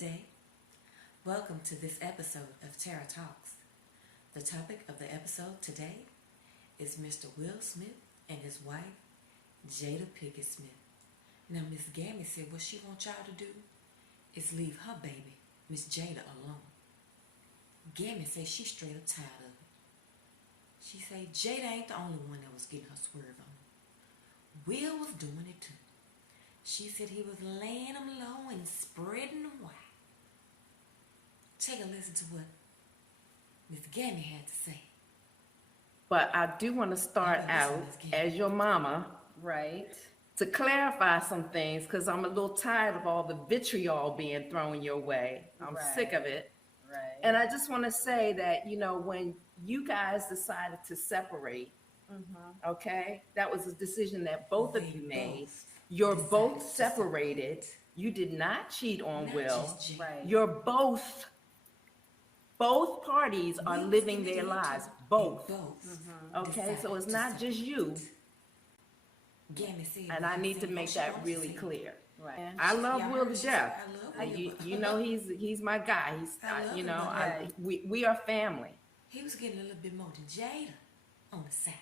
day. Welcome to this episode of Tara Talks. The topic of the episode today is Mr. Will Smith and his wife, Jada Pinkett Smith. Now, Miss Gammy said what she wants y'all to do is leave her baby, Miss Jada, alone. Gammy said she's straight up tired of it. She said Jada ain't the only one that was getting her swerve on. Will was doing it too. She said he was laying them low and spreading them wide. Take a listen to what Miss Gammy had to say. But I do want to start out as your mama, right, to clarify some things because I'm a little tired of all the vitriol being thrown your way. I'm sick of it. Right. And I just want to say that, when you guys decided to separate, okay, that was a decision that both of you made. You're both separated. You did not cheat on Will. Right. You're both parties are living their lives. Both. Okay, so it's not just you. And I need to make that really clear. Right. I love Will to death. He's my guy. We are family. He was getting a little bit more than Jada on the side.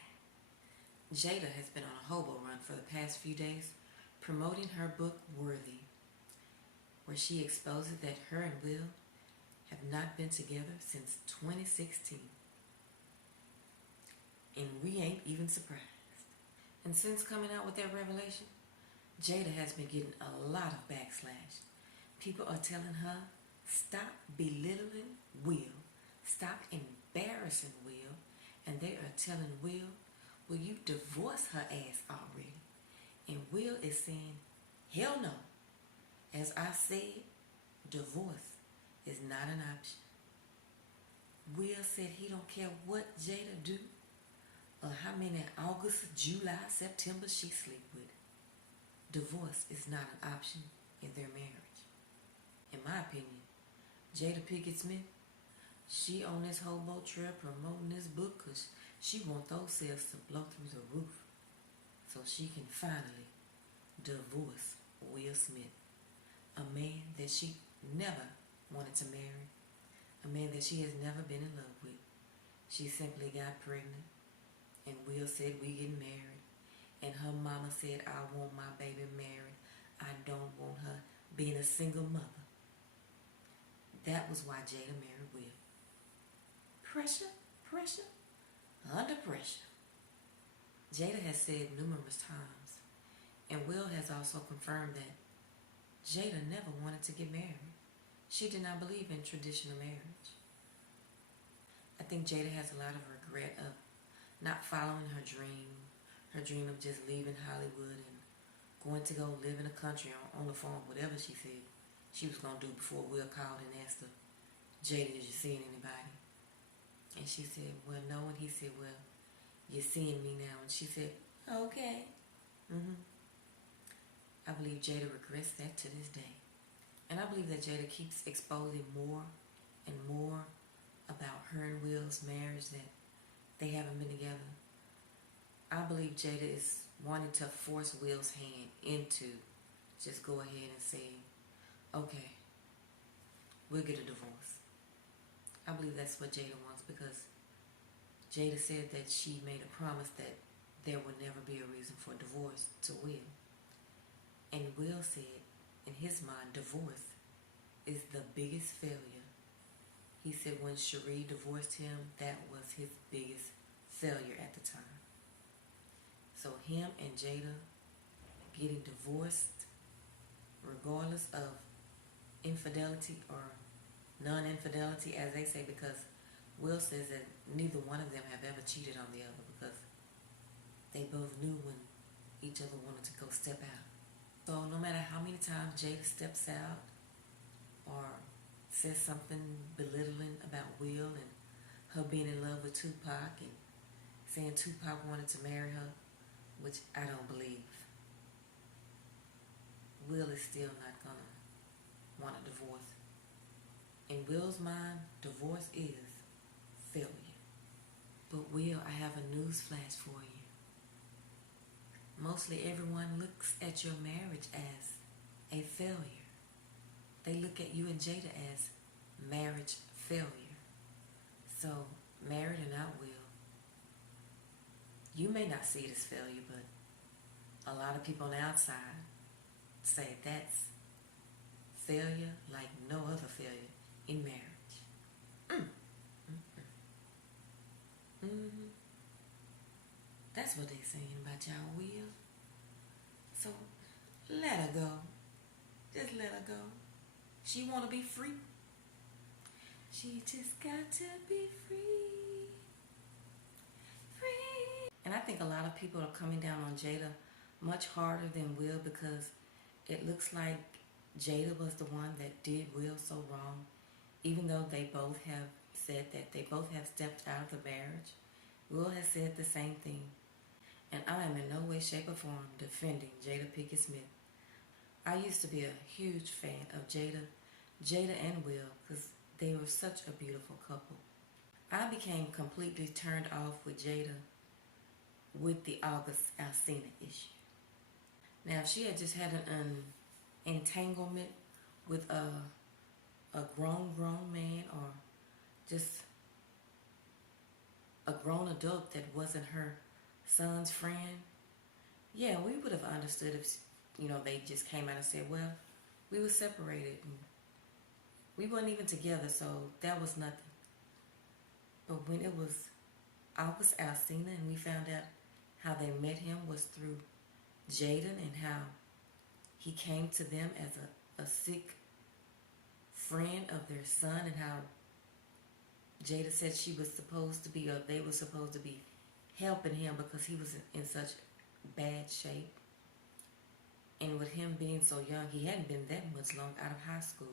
Jada has been on a hobo run for the past few days, promoting her book Worthy, where she exposes that her and Will have not been together since 2016. And we ain't even surprised. And since coming out with that revelation, Jada has been getting a lot of backslash. People are telling her, stop belittling Will, stop embarrassing Will, and they are telling Will you divorce her ass already? And Will is saying, hell no. As I said, divorce is not an option. Will said he don't care what Jada do or how many August, July, September she sleep with. Divorce is not an option in their marriage. In my opinion, Jada Pinkett Smith, she on this hobo trail promoting this book because she want those sales to blow through the roof so she can finally divorce Will Smith, a man that she never wanted to marry, a man that she has never been in love with. She simply got pregnant, and Will said, we getting married, and her mama said, I want my baby married. I don't want her being a single mother. That was why Jada married Will. Pressure, under pressure. Jada has said numerous times, and Will has also confirmed that Jada never wanted to get married. She did not believe in traditional marriage. I think Jada has a lot of regret of not following her dream of just leaving Hollywood and going to go live in the country on the farm, whatever she said she was going to do before Will called and asked her, Jada, is you seeing anybody? And she said, well, no. And he said, well, you're seeing me now. And she said, okay. I believe Jada regrets that to this day. And I believe that Jada keeps exposing more and more about her and Will's marriage, that they haven't been together. I believe Jada is wanting to force Will's hand into just go ahead and say, okay, we'll get a divorce. I believe that's what Jada wants because Jada said that she made a promise that there would never be a reason for divorce to Will. And Will said, in his mind, divorce is the biggest failure. He said when Cherie divorced him, that was his biggest failure at the time. So him and Jada getting divorced, regardless of infidelity or non-infidelity, as they say, because Will says that neither one of them have ever cheated on the other because they both knew when each other wanted to go step out. So no matter how many times Jada steps out or says something belittling about Will and her being in love with Tupac and saying Tupac wanted to marry her, which I don't believe, Will is still not gonna want a divorce. In Will's mind, divorce is failure. But Will, I have a news flash for you. Mostly everyone looks at your marriage as a failure. they look at you and Jada as marriage failure. So, married or not, Will, you may not see it as failure, but a lot of people on the outside say that's failure like no other failure in marriage. That's what they saying about y'all, Will. So let her go. Just let her go. She want to be free. She just got to be free. Free. And I think a lot of people are coming down on Jada much harder than Will, because it looks like Jada was the one that did Will so wrong, even though they both have said that they both have stepped out of the marriage. Will has said the same thing. And I am in no way, shape, or form defending Jada Pinkett Smith. I used to be a huge fan of Jada and Will, because they were such a beautiful couple. I became completely turned off with Jada with the August Alsina issue. Now, if she had just had an entanglement with a grown man, or just a grown adult that wasn't her son's friend, yeah, we would have understood if, they just came out and said, well, we were separated and we weren't even together, so that was nothing. But when it was August Alsina and we found out how they met him was through Jaden, and how he came to them as a sick friend of their son, and how Jada said she was supposed to be, or they were supposed to be helping him because he was in such bad shape. And with him being so young, he hadn't been that much long out of high school.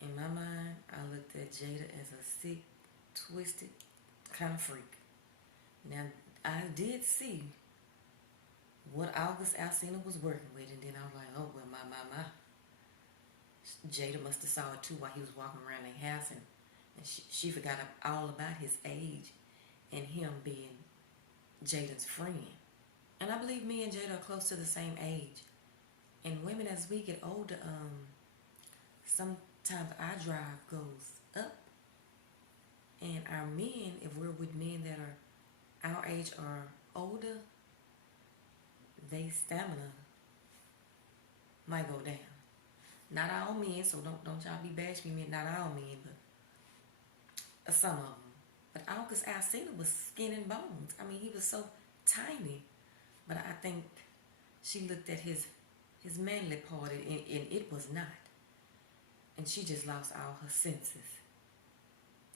In my mind, I looked at Jada as a sick, twisted kind of freak. Now, I did see what August Alsina was working with, and then I was like, oh, well, my. Jada must have saw it too while he was walking around their house, and she forgot all about his age and him being Jada's friend. And I believe me and Jada are close to the same age. And women, as we get older, sometimes our drive goes up. And our men, if we're with men that are our age or older, they stamina might go down. Not all men, so don't y'all be bashing me. Not all men, but some of them. But August Alsina was skin and bones. I mean, he was so tiny. But I think she looked at his manly part, and it was not. And she just lost all her senses.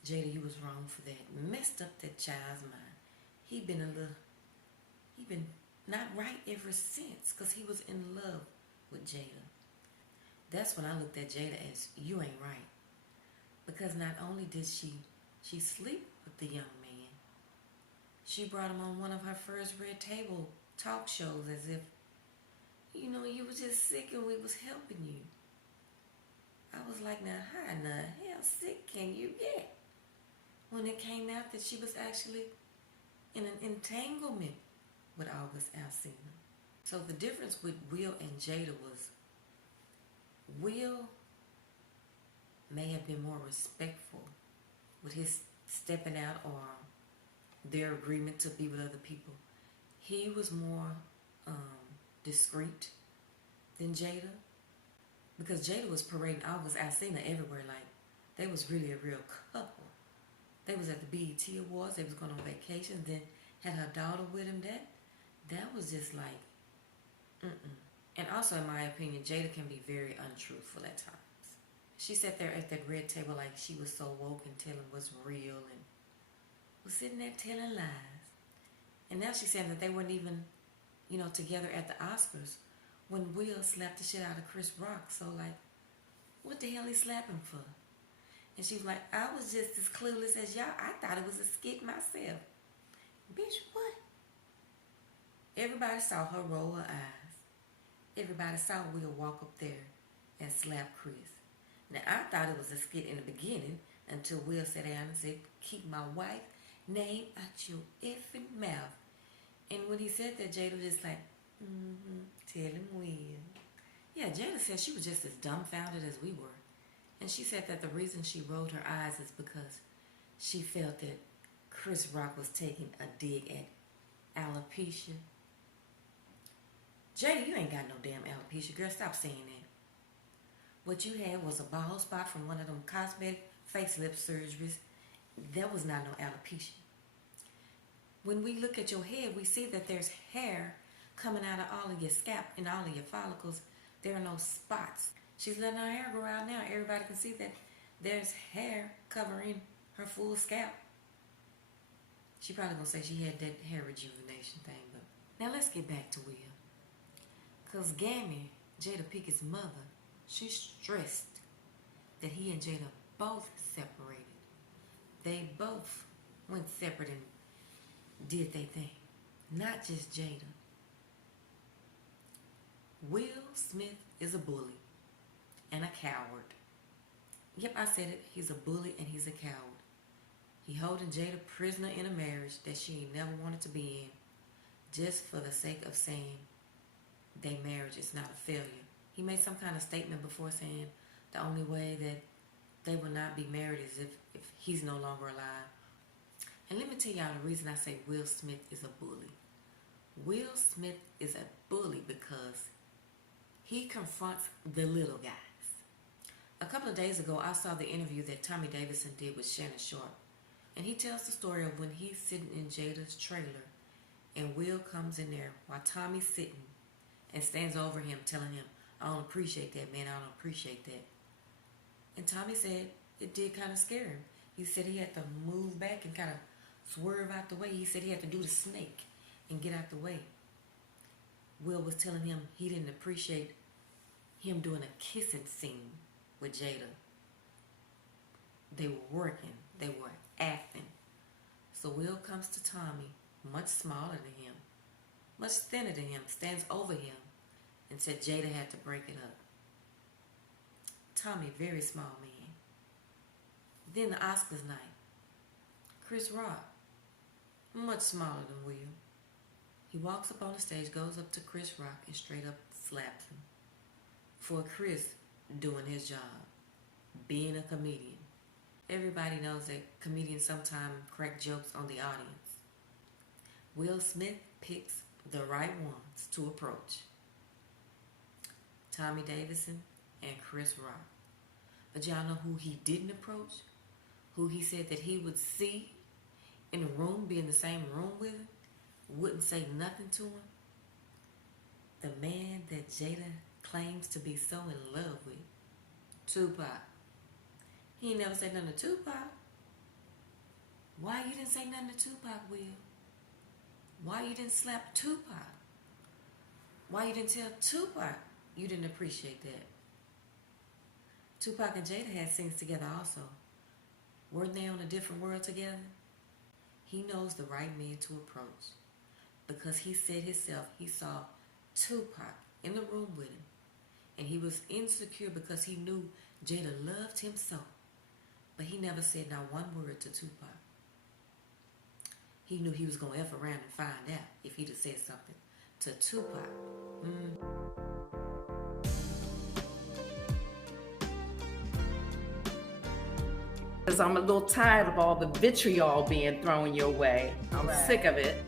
Jada, you was wrong for that. Messed up that child's mind. He been not right ever since, because he was in love with Jada. That's when I looked at Jada as, you ain't right. Because not only did she sleep with the young man, she brought him on one of her first Red Table talk shows as if, you were just sick and we was helping you. I was like, now how in the hell sick can you get? When it came out that she was actually in an entanglement with August Alsina. So the difference with Will and Jada was, Will may have been more respectful with his stepping out or their agreement to be with other people. He was more discreet than Jada, because Jada was parading August Alsina everywhere like they was really a real couple. They was at the BET Awards, they was going on vacation, then had her daughter with him. That was just like, And also, in my opinion, Jada can be very untruthful at times. She sat there at that red table like she was so woke and telling what's real, and was sitting there telling lies. And now she's saying that they weren't even, together at the Oscars when Will slapped the shit out of Chris Rock. So, like, what the hell he slapping for? And she was like, I was just as clueless as y'all. I thought it was a skit myself. Bitch, what? Everybody saw her roll her eyes. Everybody saw Will walk up there and slap Chris. Now, I thought it was a skit in the beginning until Will sat down and said, keep my wife's name out your effing mouth. And when he said that, Jada was just like, tell him Will. Yeah, Jada said she was just as dumbfounded as we were. And she said that the reason she rolled her eyes is because she felt that Chris Rock was taking a dig at alopecia. Jada, you ain't got no damn alopecia, girl. Stop saying that. What you had was a bald spot from one of them cosmetic facelift surgeries. That was not no alopecia. When we look at your head, we see that there's hair coming out of all of your scalp and all of your follicles. There are no spots. She's letting her hair grow out now. Everybody can see that there's hair covering her full scalp. She probably gonna say she had that hair rejuvenation thing, but now let's get back to Will. Cause Gammy, Jada Pickett's mother, she's stressed that he and Jada both separated. They both went separate and did their thing. Not just Jada. Will Smith is a bully and a coward. Yep, I said it. He's a bully and he's a coward. He holding Jada prisoner in a marriage that she ain't never wanted to be in, just for the sake of saying their marriage is not a failure. He made some kind of statement before saying the only way that they will not be married is if he's no longer alive. And let me tell y'all the reason I say Will Smith is a bully. Will Smith is a bully because he confronts the little guys. A couple of days ago, I saw the interview that Tommy Davidson did with Shannon Sharp. And he tells the story of when he's sitting in Jada's trailer and Will comes in there while Tommy's sitting and stands over him telling him, I don't appreciate that, man, I don't appreciate that. And Tommy said it did kind of scare him. He said he had to move back and kind of swerve out the way. He said he had to do the snake and get out the way. Will was telling him he didn't appreciate him doing a kissing scene with Jada. They were working. They were acting. So Will comes to Tommy, much smaller than him, much thinner than him, stands over him and said Jada had to break it up. Tommy, very small man. Then the Oscars night. Chris Rock, much smaller than Will. He walks up on the stage, goes up to Chris Rock and straight up slaps him. For Chris doing his job, being a comedian. Everybody knows that comedians sometimes crack jokes on the audience. Will Smith picks the right ones to approach. Tommy Davidson and Chris Rock. But y'all know who he didn't approach? Who he said that he would see in the room, be in the same room with him, wouldn't say nothing to him? The man that Jada claims to be so in love with, Tupac. He ain't never said nothing to Tupac. Why you didn't say nothing to Tupac, Will? Why you didn't slap Tupac? Why you didn't tell Tupac you didn't appreciate that? Tupac and Jada had scenes together also. Weren't they on a different world together? He knows the right man to approach because he said himself he saw Tupac in the room with him and he was insecure because he knew Jada loved him so. But he never said not one word to Tupac. He knew he was going to F around and find out if he'd have said something to Tupac. Because I'm a little tired of all the vitriol being thrown your way. I'm sick of it.